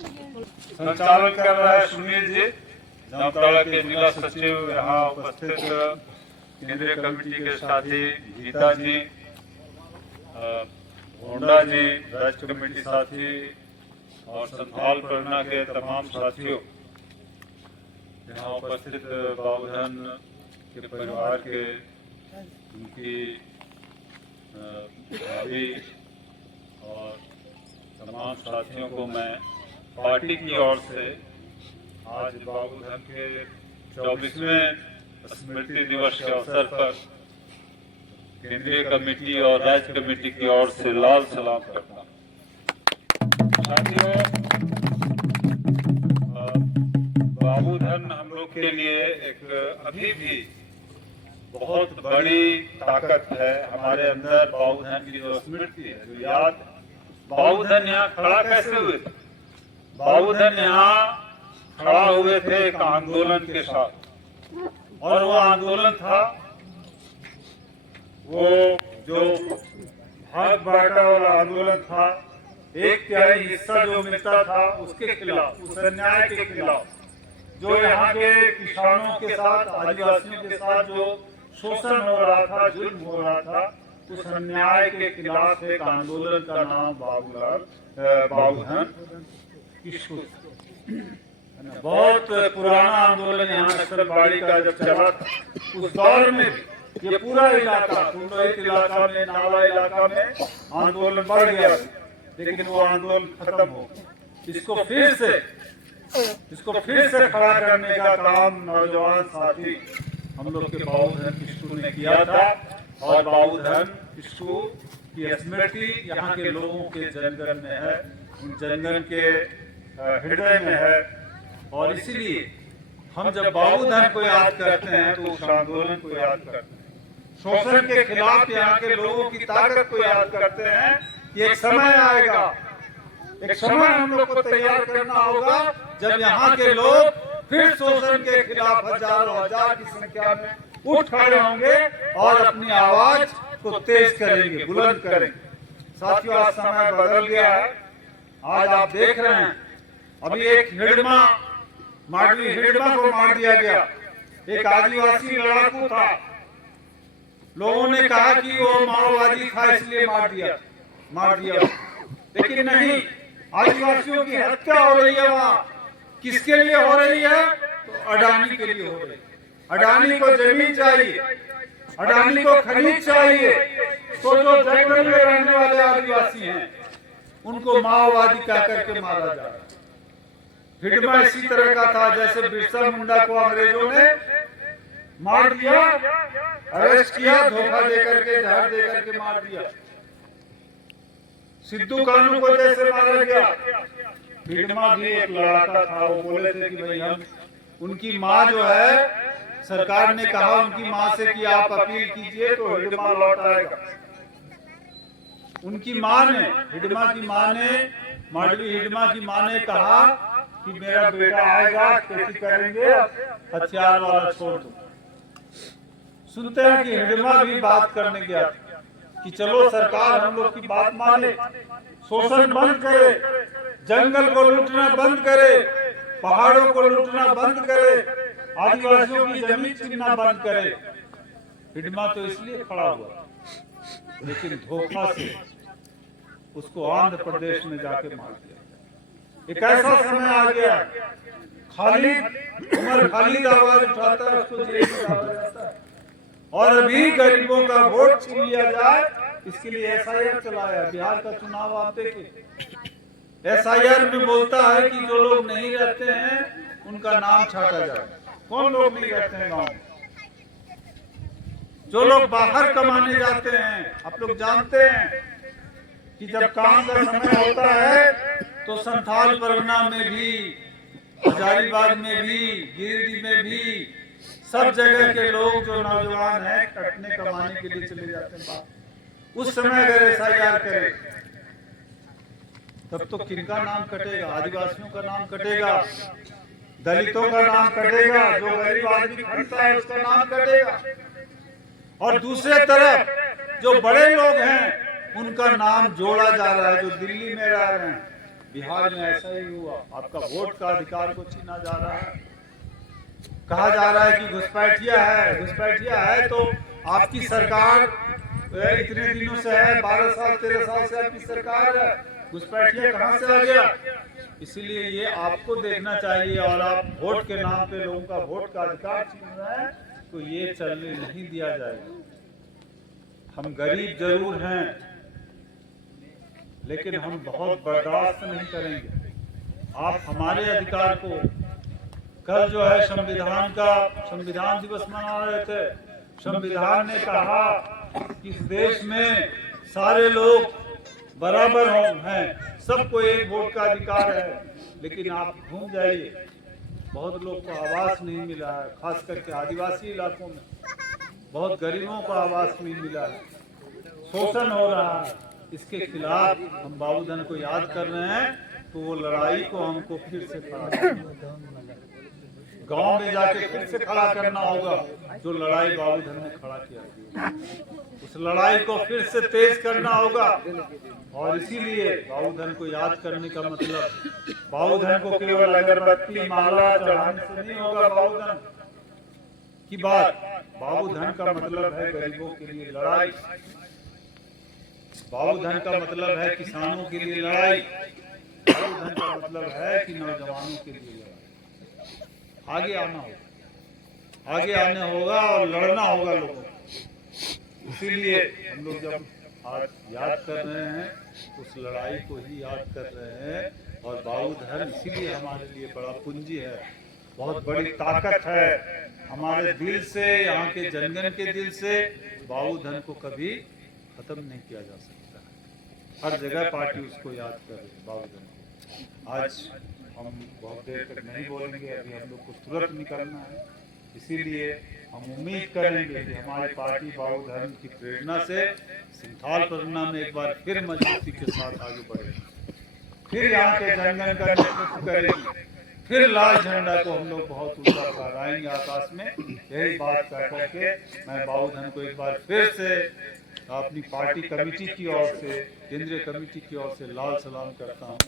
संचालन कर रहा है सुनील जी, जामताड़ा के जिला सचिव यहाँ उपस्थित केंद्रीय कमेटी के साथी गीता जी, होंडा जी, राज्य कमेटी साथी और संथाल प्रेरणा के तमाम साथियों, यहाँ उपस्थित बाबूधन के परिवार के उनकी भाभी और तमाम साथियों को मैं पार्टी की ओर से आज बाबूधन के 24वें स्मृति दिवस के अवसर पर केंद्रीय कमेटी और राज्य कमेटी की ओर से लाल सलाम करता हूँ। साथियों, बाबूधन हम लोग के लिए एक अभी भी बहुत बड़ी ताकत है। हमारे अंदर बाबूधन की जो स्मृति है, जो याद, बाबूधन यहाँ खड़ा कैसे हुए थे? बाबूधन यहाँ खड़ा हुए थे एक आंदोलन के साथ, और वो आंदोलन था वो जो भाग बांटा वाला आंदोलन था। एक तिहाई हिस्सा जो मिलता था उसके खिलाफ, उस अन्याय के खिलाफ, जो यहाँ के किसानों के साथ, आदिवासियों के साथ जो शोषण हो रहा था, जुल्म हो रहा था, उस अन्याय के खिलाफ एक आंदोलन का नाम बाबूधन किशकुट। बहुत पुराना आंदोलन यहाँ नक्सलबाड़ी का जब चला था, उस दौर में ये पूरा इलाका, कुंडोहित इलाका में, नाला इलाका में आंदोलन बढ़ गया, लेकिन वो आंदोलन खत्म हो। इसको फिर से खड़ा करने का काम नौजवान साथी हम लोग के बाबूधन किशकुट ने किया था, और बाबूधन किशकुट की स्मृति यहाँ के लोगों के जनगण में है, उन जनगण के हृदय में है। और इसीलिए हम जब बाबूधन को याद करते हैं तो उस आंदोलन को याद करते हैं, शोषण के खिलाफ यहाँ के लोगों की ताकत को याद करते हैं। एक समय आएगा, एक समय हम लोग को तैयार करना होगा जब यहाँ के लोग फिर शोषण के खिलाफ हजारों हजार की संख्या में उठ खड़े होंगे और अपनी आवाज को तेज करेंगे, बुलंद करेंगे। साथियों, आज समय बदल गया है। आज आप देख रहे हैं, अभी एक हिडमा, माडवी हिडमा को मार दिया गया। एक आदिवासी लड़ाकू था, लोगों ने कहा कि वो माओवादी था इसलिए मार दिया, लेकिन नहीं, आदिवासियों की हत्या हो रही है वहाँ। किसके लिए हो रही है? तो अडानी के लिए हो रही है। अडानी को जमीन चाहिए, अडानी को खनिज चाहिए, तो जो जंगल में रहने वाले आदिवासी हैं उनको माओवादी कह करके मारा जा रहा है। हिडमा इसी तरह का था, जैसे बिरसा मुंडा को अंग्रेजों ने मार दिया, अरेस्ट किया, धोखा देकर के, जहर देकर के मार दिया। सिद्धू कानू को जैसे मारा गया, हिडमा भी एक लड़ाका था। वो बोले थे कि भाई हम, उनकी माँ जो है, सरकार ने कहा उनकी माँ से कि आप अपील कीजिए तो हिडमा लौट आएगा। उनकी माँ ने, हिडमा की माँ ने, माडवी हिडमा की माँ ने कहा कि मेरा बेटा आएगा, खेती करेंगे, हथियार वाला छोड़ दो। सुनते हैं कि हिडमा भी बात करने गया कि चलो सरकार हम लोग की बात माने, शोषण बंद करे, जंगल को लूटना बंद करे, पहाड़ों को लूटना बंद करे, आदिवासियों की जमीन छीनना बंद करे। हिडमा तो इसलिए खड़ा हुआ, लेकिन धोखा से उसको आंध्र प्रदेश में जाके मार दिया। एक ऐसा समय आ गया, खालिद आवाज उठाता है, उसको जेल में डाला जाता है। और अभी गरीबों का वोट छीन लिया जाए, इसके लिए एसआईआर चलाया। बिहार का चुनाव आप देखिए, एसआईआर में बोलता है कि जो लोग नहीं रहते हैं उनका नाम छाटा जाए। कौन लोग नहीं रहते हैं गाँव में? जो लोग बाहर कमाने जाते हैं। आप लोग जानते हैं कि जब काम का समय होता है तो संथाल परगना में भी, हजारीबाग में भी, गिरिडीह में भी, सब जगह के लोग जो नौजवान हैं कटने कमाने के लिए चले जाते हैं। उस समय अगर एसआईआर करे तब तो किनका नाम कटेगा? आदिवासियों का नाम कटेगा, दलितों का नाम कटेगा, जो गरीब आदमी खरीदता है उसका नाम कटेगा। और दूसरे तरफ जो बड़े लोग हैं उनका नाम जोड़ा जा रहा है, जो दिल्ली में रह रहे हैं, बिहार में ऐसा ही हुआ, आपका वोट का अधिकार को छीना जा रहा है। कहा जा रहा है कि घुसपैठिया है तो आपकी सरकार इतने दिनों से है, 12 साल 13 साल से आपकी सरकार है, घुसपैठिया कहाँ से आ गया? इसीलिए ये आपको देखना चाहिए, और आप वोट के नाम पे लोगों का वोट का अधिकार छीन रहे हैं, तो ये चलने नहीं दिया जाएगा। हम गरीब जरूर हैं, लेकिन हम बहुत बर्दाश्त नहीं करेंगे। आप हमारे अधिकार को, कल जो है संविधान दिवस मना रहे थे, संविधान ने कहा कि इस देश में सारे लोग बराबर हैं, सबको एक वोट का अधिकार है, लेकिन आप घूम जाइए, बहुत लोग को आवास नहीं मिला है, खास करके आदिवासी इलाकों में बहुत गरीबों को आवास नहीं मिला है, शोषण हो रहा है। इसके खिलाफ हम बाबूधन को याद कर रहे हैं, तो वो लड़ाई को हमको फिर से खड़ा गांव में जाके फिर से खड़ा करना होगा, जो लड़ाई बाबूधन ने खड़ा किया, उस लड़ाई को फिर से तेज करना होगा। और इसीलिए बाबूधन को याद करने का मतलब, बाबूधन को केवल अगरबत्ती माला चढ़ाने से नहीं होगा। बाबूधन की बात, बाबूधन का मतलब है गरीबों के लिए लड़ाई, बाबूधन का मतलब है किसानों के लिए लड़ाई, बाबूधन का मतलब है कि नौजवानों के लिए लड़ाई। आगे आना होगा और लड़ना होगा लोगों को। इसीलिए हम लोग जब आज याद कर रहे हैं, उस लड़ाई को ही याद कर रहे हैं। और बाबूधन इसीलिए हमारे लिए बड़ा पूंजी है, बहुत बड़ी ताकत है हमारे दिल से, यहाँ के जनगण के दिल से। बाबूधन को कभी खत्म नहीं किया जा सकता है, हर जगह पार्टी उसको याद कर रही है बाबूधन को। आज हम बहुत देर तक नहीं बोलेंगे, अभी हम लोग को तुरंत निकलना है, इसीलिए हम उम्मीद करेंगे कि हमारी पार्टी बाबूधन की प्रेरणा से संथाल परिणाम में एक बार फिर मजबूती के साथ आगे बढ़ेगी, फिर यहाँ के जनगण का नेतृत्व करेगी, फिर लाल झंडा को हम लोग बहुत ऊंचा फहराएंगे आकाश में। यही बात कह करके मैं बाबूधन को एक बार फिर से अपनी पार्टी कमेटी की ओर से, केंद्रीय कमेटी की ओर से लाल सलाम करता हूँ।